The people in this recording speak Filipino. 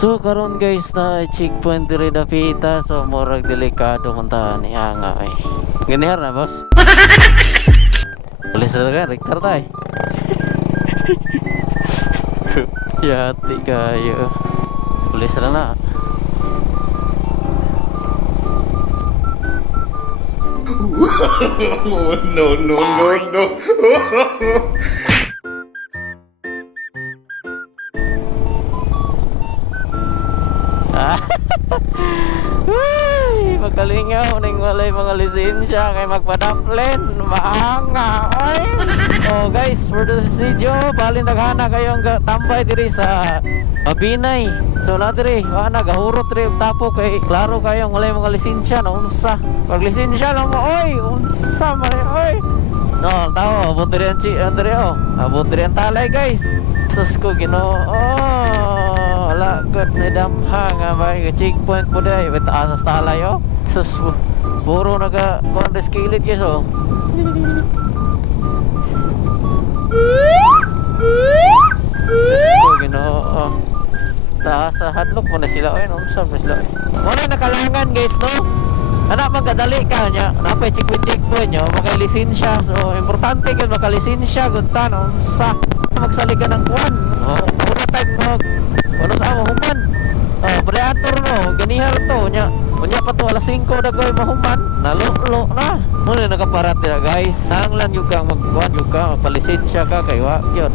So karon guys na checkpoint diri dapita so murag delikado man ta ni anga ay. Ganihar na boss. Pulis na ka, rektar tay. Yati kayo. Pulis na na. No, no, no, no. Uy, magalingaw ning walay mga lisensya kay magpadaplen. Maanga. Ay. Oh guys, for this video, bali naghana kayong tambay diri sa Mabinay. So na diri, wa na gahurot diri tapo kay klaro kayong walay mga lisensya na unsa. Pag lisensya lang mo, oy, unsa man oy. No, tao, abot diri ang chi, diri oh. Abot ang talay guys. Sus ko Ginoo. Oh, wala good na damha nga ba checkpoint po dai with asas talay oh. Sus puro naga kontes kilid guys oh. Sus ko Ginoo. Oh. Taas sa hadlok mo na sila oy, no? Saan na sila oy? Nakalangan guys no. Anak magkadali ka niya, napay checkpoint checkpoint nyo, magalisensya. So, importante ka magalisensya, gunta, no? Sa magsali ka ng kuwan. O, una tag mo, ano sa no, ganihar to, nya. Unya pa to, alas 5 na goy mahuman. Nalulo na. Muna nakaparat nila guys. Ang lang yung kang magkuhan yung kang, magpalisensya ka, kay wa, yun.